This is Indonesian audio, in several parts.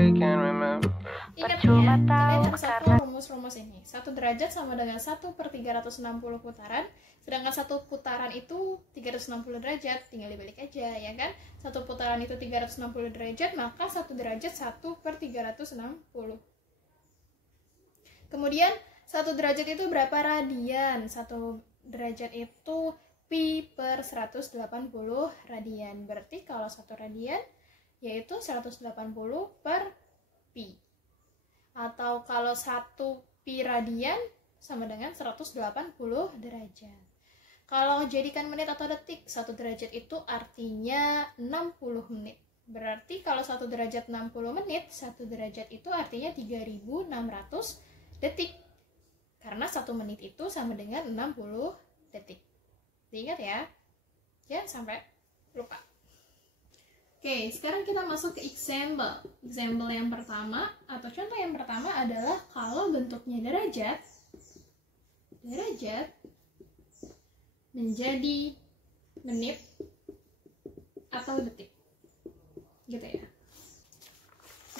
Ingat ya, kalian harus hafal rumus-rumus ini. 1 derajat sama dengan 1/360 putaran. Sedangkan 1 putaran itu 360 derajat. Tinggal dibalik aja, ya kan? 1 putaran itu 360 derajat, maka 1 derajat 1/360. Kemudian 1 derajat itu berapa radian? 1 derajat itu pi per 180 radian. Berarti kalau 1 radian yaitu 180 per pi. Atau kalau 1 pi radian sama dengan 180 derajat. Kalau jadikan menit atau detik, 1 derajat itu artinya 60 menit. Berarti kalau 1 derajat 60 menit, 1 derajat itu artinya 3600 detik. Karena 1 menit itu sama dengan 60 detik. Diingat ya, jangan sampai lupa. Oke, sekarang kita masuk ke example. Example yang pertama atau contoh yang pertama adalah kalau bentuknya derajat menjadi menit atau detik, gitu ya.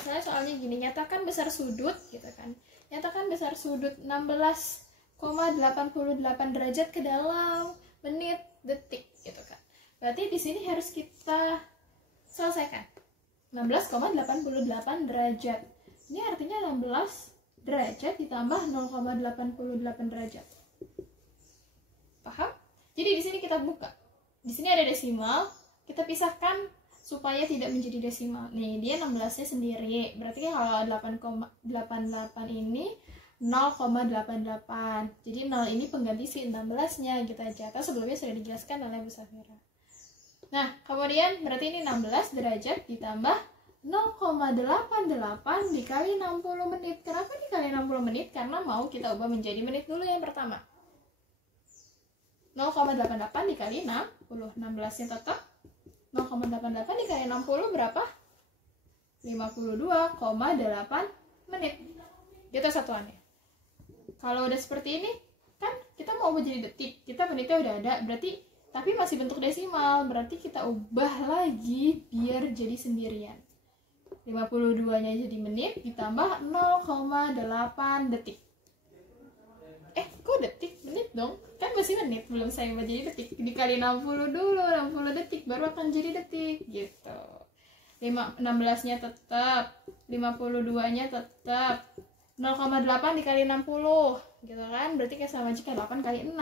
Misalnya soalnya gini, nyatakan besar sudut, gitu kan. Nyatakan besar sudut 16,88 derajat ke dalam menit, detik, gitu kan. Berarti di sini harus kita selesaikan. 16,88 derajat. Ini artinya 16 derajat ditambah 0,88 derajat. Paham? Jadi di sini kita buka. Di sini ada desimal, kita pisahkan supaya tidak menjadi desimal. Nih, dia 16-nya sendiri. Berarti kalau 8,88 ini 0,88. Jadi 0 ini pengganti si 16-nya gitu aja. Atau sebelumnya sudah dijelaskan oleh Bu Safira. Nah, kemudian berarti ini 16 derajat ditambah 0,88 dikali 60 menit. Kenapa dikali 60 menit? Karena mau kita ubah menjadi menit dulu yang pertama. 0,88 dikali 60. 16-nya tetap 0,88 dikali 60 berapa? 52,8 menit. Gitu satuannya. Kalau udah seperti ini, kan kita mau ubah jadi detik. Kita menitnya udah ada, berarti tapi masih bentuk desimal. Berarti kita ubah lagi biar jadi sendirian. 52-nya jadi menit ditambah 0,8 detik. Kok detik? Menit dong. Kan masih menit, belum saya ubah jadi detik. Dikali 60 dulu, 60 detik baru akan jadi detik gitu. 16-nya tetap, 52-nya tetap. 0,8 dikali 60 gitu kan, berarti kayak sama jika 8 kali 6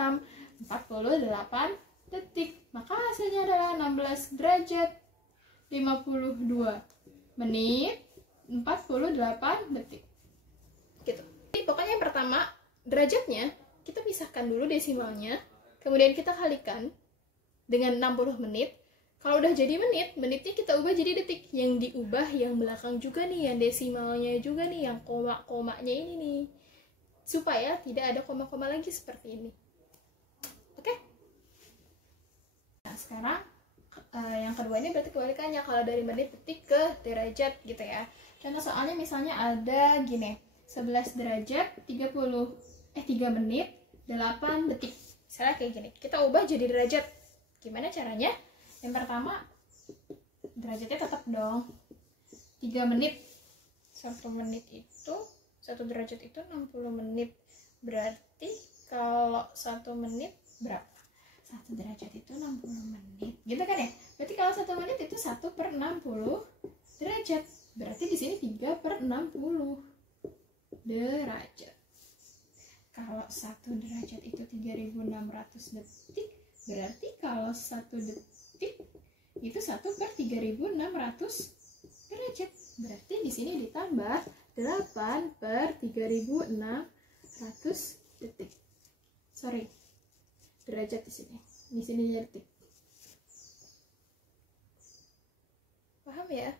48 detik, maka hasilnya adalah 16 derajat 52 menit 48 detik gitu. Jadi pokoknya yang pertama derajatnya kita pisahkan dulu desimalnya, kemudian kita kalikan dengan 60 menit. Kalau udah jadi menit, menitnya kita ubah jadi detik. Yang diubah yang belakang juga nih, yang desimalnya juga nih, yang koma-komanya ini nih. Supaya tidak ada koma-koma lagi seperti ini. Oke? Nah, sekarang yang kedua ini berarti kebalikannya. Kalau dari menit, detik ke derajat gitu ya. Contoh soalnya misalnya ada gini. 11 derajat, 3 menit, 8 detik. Misalnya kayak gini. Kita ubah jadi derajat. Gimana caranya? Yang pertama, derajatnya tetap dong 3 menit. 1 menit itu, 1 derajat itu 60 menit. Berarti kalau 1 menit berapa? 1 derajat itu 60 menit. Gitu kan ya? Berarti kalau 1 menit itu 1/60 derajat. Berarti di sini 3/60 derajat. Kalau 1 derajat itu 3600 detik, berarti kalau 1 detik itu 1/3600 derajat. Berarti di sini ditambah 8/3600 detik. Sorry, derajat di sini. Di sini detik. Paham ya?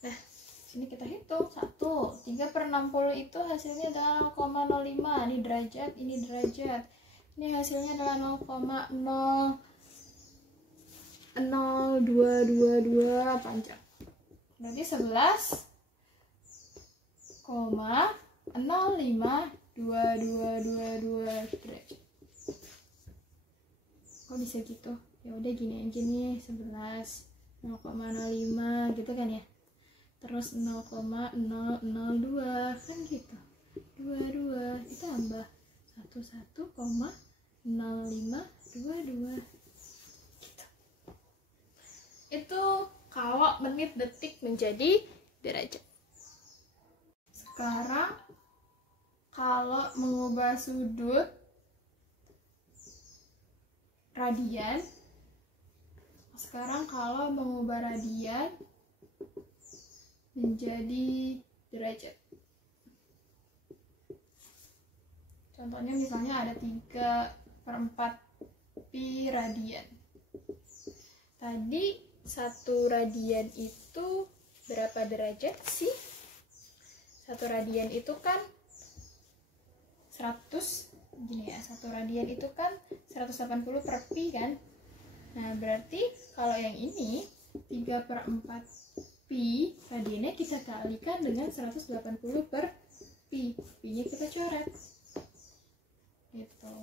Nah, sini kita hitung 1. 3/60 itu hasilnya adalah 0,05. Ini derajat, ini derajat. Ini hasilnya adalah 0,0222 panjang. Berarti 11,052222 derajat. Kok bisa gitu? Ya udah gini aja nih, 11 0,05 gitu kan ya. terus 0,002 kan gitu, 22 ditambah 11,0522 gitu. Itu kalau menit detik menjadi derajat. Sekarang kalau mengubah sudut radian, menjadi derajat. Contohnya misalnya ada 3/4 pi radian. Tadi 1 radian itu berapa derajat sih? 1 radian itu kan 100 gini ya, 1 radian itu kan 180 per pi kan. Nah berarti kalau yang ini 3/4 pi radiannya kita kalikan dengan 180 per pi, pi nya kita coret gitu.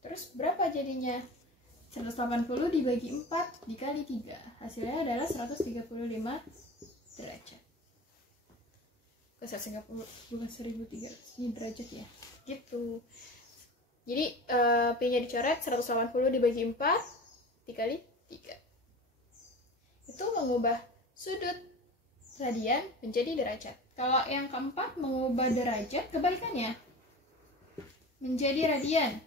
Terus berapa jadinya? 180 dibagi 4 dikali 3, hasilnya adalah 135 derajat. Bukan 1300, ini derajat ya gitu. Jadi pi nya dicoret, 180 dibagi 4 dikali 3, itu mengubah sudut radian menjadi derajat. Kalau yang keempat mengubah derajat kebalikannya menjadi radian.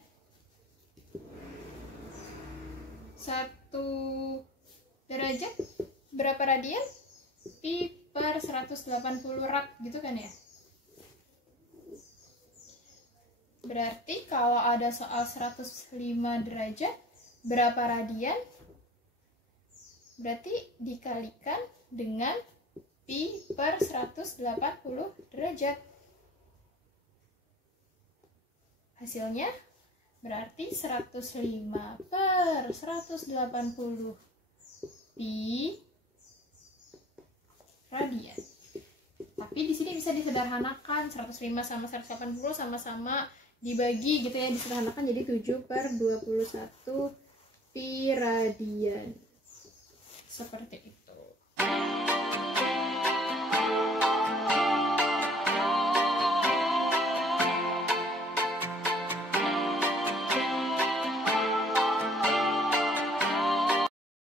1 derajat berapa radian? Pi per 180 rad gitu kan ya. Berarti kalau ada soal 105 derajat berapa radian? Berarti dikalikan dengan pi per 180 derajat. Hasilnya berarti 105 per 180 pi radian. Tapi di sini bisa disederhanakan, 105 sama 180 sama-sama dibagi gitu ya, disederhanakan jadi 7 per 21 pi radian. Seperti itu.